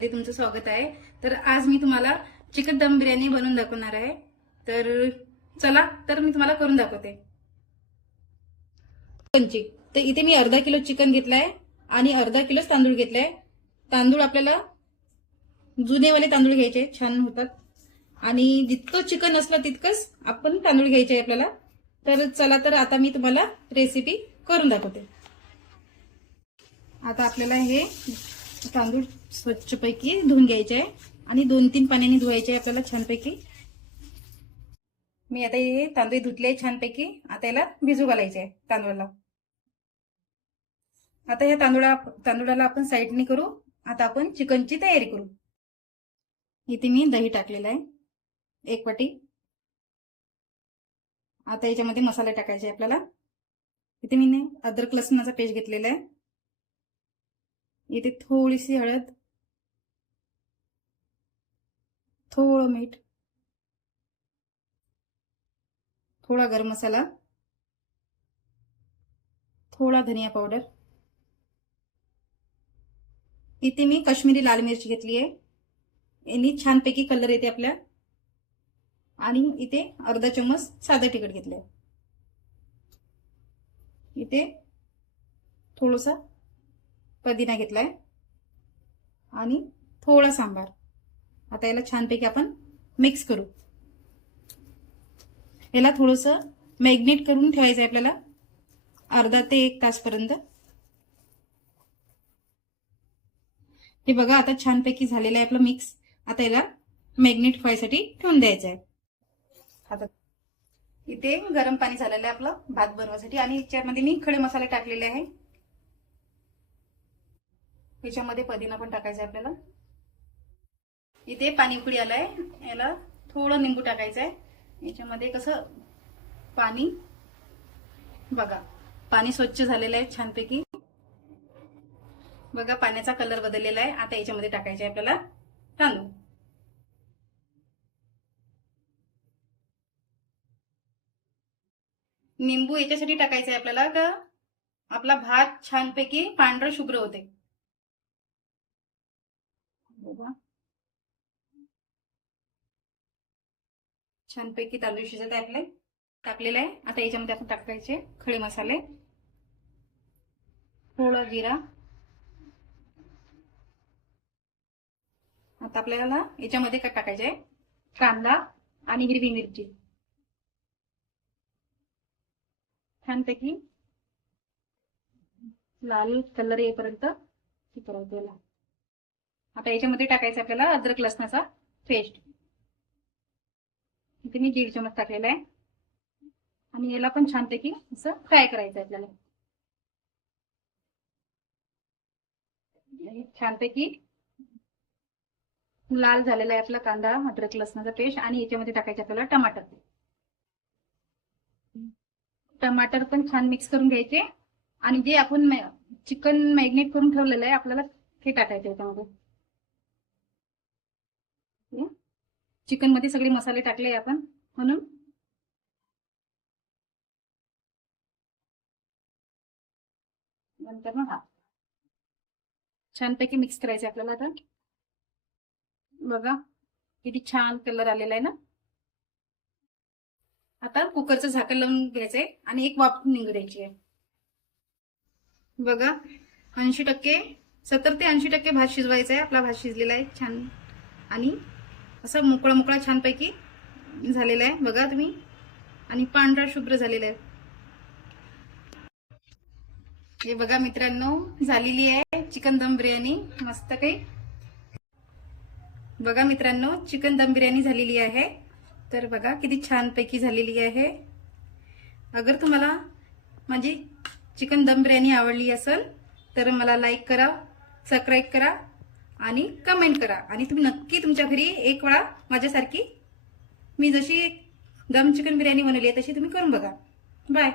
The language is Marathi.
तुमचं स्वागत आहे। तर आज मी तुम्हाला चिकन दम बिर्याणी बनवून दाखवणार आहे। तर चला तर मी तुम्हाला करून दाखवते। चिकनची तर इथे मी अर्धा किलो चिकन घेतलाय आणि अर्धा किलो तांदूळ घेतलाय। तांदूळ आपल्याला जुनेवाले तांदूळ घ्यायचे, छान होतात। आणि जितकं चिकन असलं तितकंच आपण तांदूळ घ्यायचे आपल्याला। तर चला तर आता मी तुम्हाला रेसिपी करून दाखवते। आता आपल्याला हे तांदूळ स्वच्छपैकी धुवून घ्यायचे आहे आणि 2-3 पाण्याने धुवायचे आहे आपल्याला छानपैकी। मी आता हे तांदूळ धुतले छानपैकी। आता याला भिजू घालायचे आहे तांदूळाला। आता या तांदूळाला आपण साईडने करू। आता आपण चिकनची तयारी करू। इथे मी दही टाकलेलं आहे 1 वाटी। आता याच्यामध्ये मसाले टाकायचे आपल्याला। इथे मी अद्रक लसणाचा पेस्ट घेतलेला आहे। इथे थोडीशी हळद, थोडं मीठ, थोडा गरम मसाला, थोडा धनिया पावडर। इथे मी काश्मीरी लाल मिरची घेतली आहे, यांनी छानपैकी कलर येते आपल्या। आणि इथे अर्धा चम्मच साधं तिखट घेतलंय। इथे थोडासा पुदिना घेतलाय आणि थोडा सांबार। आता याला छानपैकी आपण मिक्स करू। याला थोडंसं मॅग्नेट करून ठेवायचं आहे आपल्याला अर्धा ते 1 तासपर्यंत। हे बघा आता छानपैकी झालेलं आहे आपलं मिक्स। आता याला मॅग्नेट व्हायसाठी ठेवून द्यायचं आहे। आता इथे गरम पाणी झालेलं आहे आपलं भात बनवण्यासाठी आणि याच्यामध्ये मी खडे मसाले टाकलेले आहे। याच्यामध्ये पुदिना पण टाकायचा आहे आपल्याला। इथे पाणी उकळी आलाय, याला थोडं निंबू टाकायचं आहे। याच्यामध्ये कसं पाणी बघा, पाणी स्वच्छ झालेलं आहे छानपैकी। बघा पाण्याचा कलर बदललेला आहे। आता याच्यामध्ये टाकायचे आहे आपल्याला तांदूळ। निंबू याच्यासाठी टाकायचं आहे आपल्याला का आपला भात छानपैकी पांढरा शुभ्र होते। बघा छानपैकी तांदूळ शिजत आहे आपले, टाकलेलं आहे। आता याच्यामध्ये आपण टाकायचे खडे मसाले, थोडा जिरा। आता आपल्याला याच्यामध्ये काय टाकायचे आहे कांदा आणि हिरवी मिरची छानपैकी लाल कलर येईपर्यंत करायचं याला। आता याच्यामध्ये टाकायचं आपल्याला अद्रक लसणाचा पेस्ट। इथे मी 1.5 चमच टाकलेला आहे आणि याला पण छानपैकी असं फ्राय करायचं आहे आपल्याला। छानपैकी लाल झालेला आहे आपला कांदा, अद्रक लसणाचा पेस्ट। आणि याच्यामध्ये टाकायचं आपल्याला टमाटर। टमाटर पण छान मिक्स करून घ्यायचे आणि जे आपण चिकन मॅरिनेट करून ठेवलेलं आहे आपल्याला ते टाकायचं याच्यामध्ये। चिकन मध्ये सगळे मसाले टाकले आपण म्हणून नंतर ना छानपैकी मिक्स करायचे आपल्याला। आता बघा किती छान कलर आलेला आहे ना। आता कुकरचं झाकण लावून घ्यायचंय आणि 1 वाफ निघू द्यायची आहे। बघा 80% 70 ते 80% भात शिजवायचा आहे। आपला भात शिजलेला आहे छान आणि असं मोकळा मोकळा छानपैकी झालेला आहे बघा तुम्ही, आणि पांढरा शुभ्र झालेला आहे। हे बघा मित्रांनो झालेली आहे चिकन दम बिर्याणी मस्त काही। बघा मित्रांनो चिकन दम बिर्याणी झालेली आहे। तर बघा किती छानपैकी झालेली आहे। अगर तुम्हाला माझी चिकन दम बिर्याणी आवडली असेल तर मला लाईक करा, सबस्क्राइब करा आणि कमेंट करा। आणि तुम्ही नक्की तुमच्या घरी 1 वेळा माझ्यासारखी मी जशी दम चिकन बिर्याणी बनवली आहे तशी तुम्ही करून बघा। बाय।